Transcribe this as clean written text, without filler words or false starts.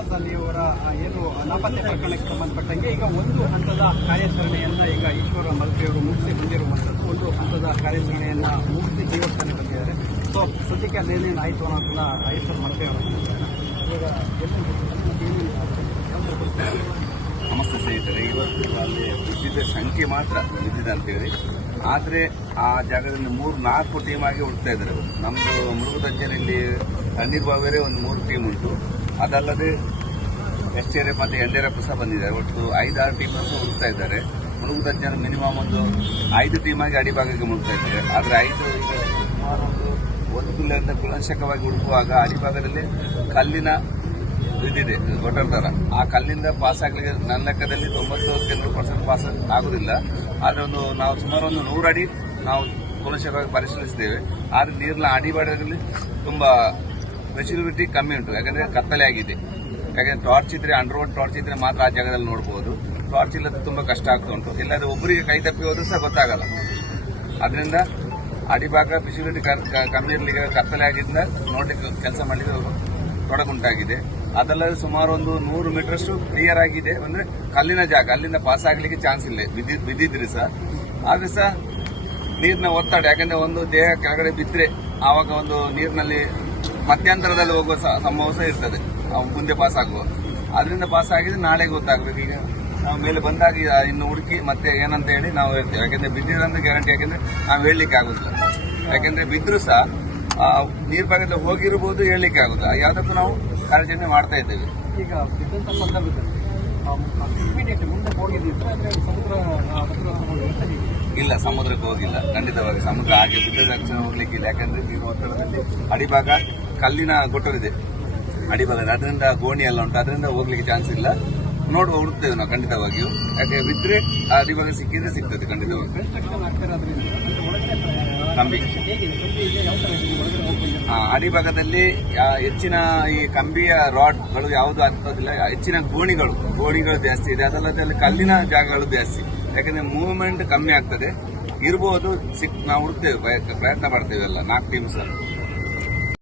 ಕೋಲಾರದಲ್ಲಿ ಅವರ ಏನು ನಾಪತ್ತೆ ಪ್ರಕರಣಕ್ಕೆ ಸಂಬಂಧಪಟ್ಟಂಗೆ ಈಗ ಒಂದು ಹಂತದ ಕಾರ್ಯಾಚರಣೆಯನ್ನ ಈಗ ಈಶ್ವರ ಮಲ್ಪೆಯವರು ಮುಗಿಸಿ ಬಂದಿರುವಂಥದ್ದು. ಒಂದು ಹಂತದ ಕಾರ್ಯಾಚರಣೆಯನ್ನ ಮುಗಿಸಿ ದೇವಸ್ಥಾನ ಬಂದಿದ್ದಾರೆ. ಸೊ ಸದ್ಯಕ್ಕೆ ಅದೇನೇನು ಆಯಿತು ಅನ್ನೋದನ್ನ ಈಶ್ವರ ಮಲ್ಪೆಯವರು ನಮಸ್ತೆ ಸ್ನೇಹಿತರೆ. ಇವತ್ತು ಅಲ್ಲಿ ಬಿದ್ದಿದ್ದ ಸಂಖ್ಯೆ ಮಾತ್ರ ಬಿದ್ದಿದೆ ಅಂತೇಳಿ, ಆದರೆ ಆ ಜಾಗದಲ್ಲಿ 3-4 ಟೀಮ್ ಆಗಿ ಹುಡುಕ್ತಾ ಇದ್ದಾರೆ. ನಮ್ಮದು ಮುರುಘದಂಜನಲ್ಲಿ ತಣ್ಣೀರು ಬಾವಿಯರೇ ಒಂದು 3 ಟೀಮ್ ಉಂಟು. ಅದಲ್ಲದೆ ಎಸ್ಟೇರೆ ಮತ್ತು ಎಂಡೇರಪ್ಪ ಸಹ ಬಂದಿದ್ದಾರೆ. ಒಟ್ಟು 5-6 ಟೀಮ್ ಹುಡುಕ್ತಾ ಇದ್ದಾರೆ. ಮುರುಘದಂಜನ ಮಿನಿಮಮ್ ಒಂದು 5 ಟೀಮ್ ಆಗಿ ಅಡಿಭಾಗಕ್ಕೆ ಮುಳುಗ್ತಾ ಇದ್ದಾರೆ. ಆದರೆ 5 ಈಗ ಸುಮಾರು ಒಂದು ಕಿಲೋಮೀಟರ್ ಕುಲಂಶಕವಾಗಿ ಹುಡುಕುವಾಗ ಅಡಿಭಾಗದಲ್ಲಿ ಕಲ್ಲಿನ ಇದಿದೆ ಗೊಟ್ಟರ ತರ. ಆ ಕಲ್ಲಿಂದ ಪಾಸ್ ಆಗ್ಲಿಕ್ಕೆ ನನ್ನ ಲೆಕ್ಕದಲ್ಲಿ 90-92% ಪಾಸ್ ಆಗುದಿಲ್ಲ. ಆದರೆ ನಾವು ಸುಮಾರು ಒಂದು 100 ಅಡಿ ನಾವು ಕುಲಂಶಕವಾಗಿ ಪರಿಶೀಲಿಸಿದ್ದೇವೆ. ಆದರೆ ನೀರಿನ ಅಡಿಭಾಗದಲ್ಲಿ ತುಂಬಾ ಫೆಸಿಲಿಟಿ ಕಮ್ಮಿ ಉಂಟು. ಯಾಕಂದ್ರೆ ಕತ್ತಲೆ ಆಗಿದೆ. ಯಾಕಂದ್ರೆ ಟಾರ್ಚ್ ಇದ್ರೆ, ಅಂಡರ್ಗ್ರೌಂಡ್ ಟಾರ್ಚ್ ಇದ್ರೆ ಮಾತ್ರ ಆ ಜಾಗದಲ್ಲಿ ನೋಡಬಹುದು. ಟಾರ್ಚ್ ಇಲ್ಲದೆ ತುಂಬಾ ಕಷ್ಟ ಆಗ್ತಾ ಉಂಟು. ಇಲ್ಲದ್ರೆ ಒಬ್ಬರಿಗೆ ಕೈ ತಪ್ಪಿ ಹೋದ್ರೂ ಸಹ ಗೊತ್ತಾಗಲ್ಲ. ಅದರಿಂದ ಅಡಿಭಾಗ ಫೆಸಿಲಿಟಿ ಕಮ್ಮಿ ಇರಲಿಕ್ಕೆ ಕತ್ತಲೆ ಆಗಿದ್ದರಿಂದ ನೋಡ್ಲಿಕ್ಕೆ ಕೆಲಸ ಮಾಡಲಿಕ್ಕೆ ತೊಡಗುಂಟಾಗಿದೆ. ಅದಲ್ಲದೆ ಸುಮಾರು ಒಂದು 100 ಮೀಟರ್ಷ್ಟು ಕ್ಲಿಯರ್ ಆಗಿದೆ. ಅಂದ್ರೆ ಕಲ್ಲಿನ ಜಾಗ, ಅಲ್ಲಿಂದ ಪಾಸ್ ಆಗ್ಲಿಕ್ಕೆ ಚಾನ್ಸ್ ಇಲ್ಲ ಬಿದ್ದಿದ್ರಿ ಸಹ. ಆದ್ರೆ ಸಹ ನೀರಿನ ಒತ್ತಡ, ಯಾಕಂದ್ರೆ ಒಂದು ದೇಹ ಕೆಳಗಡೆ ಬಿದ್ದರೆ ಆವಾಗ ಒಂದು ನೀರಿನಲ್ಲಿ ಮಧ್ಯಂತರದಲ್ಲಿ ಹೋಗುವ ಸಂಭವ ಸಹ ಇರ್ತದೆ ಮುಂದೆ ಪಾಸ್ ಆಗುವ. ಅದರಿಂದ ಪಾಸ್ ಆಗಿದೆ. ನಾಳೆ ಗೊತ್ತಾಗಬೇಕು. ಈಗ ನಾವು ಮೇಲೆ ಬಂದಾಗ ಇನ್ನು ಹುಡುಕಿ ಮತ್ತೆ ಏನಂತ ಹೇಳಿ ನಾವು ಹೇಳ್ತೇವೆ. ಯಾಕಂದ್ರೆ ಬಿದ್ದಿರಂತ ಗ್ಯಾರಂಟಿ, ಯಾಕಂದ್ರೆ ನಾವು ಹೇಳಲಿಕ್ಕೆ ಆಗುದಿಲ್ಲ. ಯಾಕಂದ್ರೆ ಬಿದ್ದರೂ ಸಹ ನೀರ್ ಭಾಗದಲ್ಲಿ ಹೋಗಿರಬಹುದು, ಹೇಳಲಿಕ್ಕೆ ಆಗುದಿಲ್ಲ. ಯಾವುದಕ್ಕೂ ನಾವು ಕಾರ್ಯಾಚರಣೆ ಮಾಡ್ತಾ ಇದ್ದೇವೆ. ಈಗ ಬಿದ್ದಂತ ಸಂದರ್ಭದಲ್ಲಿ ಇಮಿಡಿಯೇಟ್ ಮುಂದೆ ಇಲ್ಲ, ಸಮುದ್ರಕ್ಕೆ ಹೋಗಿಲ್ಲ. ಖಂಡಿತವಾಗಿ ಸಮುದ್ರ ಹಾಗೆ ಬಿದ್ದ ತಕ್ಷಣ ಹೋಗ್ಲಿಕ್ಕಿಲ್ಲ. ಯಾಕಂದ್ರೆ ನೀರು ಒತ್ತಡದಲ್ಲಿ ಅಡಿಭಾಗ ಕಲ್ಲಿನ ಗೊಟ್ಟರಿದೆ ಅಡಿಭಾಗದಲ್ಲಿ, ಅದರಿಂದ ಗೋಣಿ ಎಲ್ಲ ಉಂಟು. ಅದರಿಂದ ಹೋಗ್ಲಿಕ್ಕೆ ಚಾನ್ಸ್ ಇಲ್ಲ. ನೋಡುವ ಹುಡುಕ್ತೇವೆ ನಾವು ಖಂಡಿತವಾಗಿಯೂ. ಯಾಕೆ ಬಿದ್ದರೆ ಅಡಿಭಾಗ ಸಿಕ್ಕಿದ್ರೆ ಸಿಗ್ತದೆ ಖಂಡಿತವಾಗಿ. ಕಂಬಿ ಅಡಿಭಾಗದಲ್ಲಿ ಹೆಚ್ಚಿನ ಈ ಕಂಬಿಯ ರಾಡ್ಗಳು ಯಾವುದು ಆಗ್ತದಿಲ್ಲ. ಹೆಚ್ಚಿನ ಗೋಣಿಗಳು ಜಾಸ್ತಿ ಇದೆ. ಅದಲ್ಲದೆ ಅಲ್ಲಿ ಕಲ್ಲಿನ ಜಾಗಗಳು ಜಾಸ್ತಿ. ಯಾಕಂದ್ರೆ ಮೂವ್ಮೆಂಟ್ ಕಮ್ಮಿ ಆಗ್ತದೆ. ಇರಬಹುದು, ನಾವು ಹುಡುಕ್ತೇವೆ, ಪ್ರಯತ್ನ ಮಾಡ್ತೇವೆ ಎಲ್ಲ 4 ಟೀಮ್ಸ್.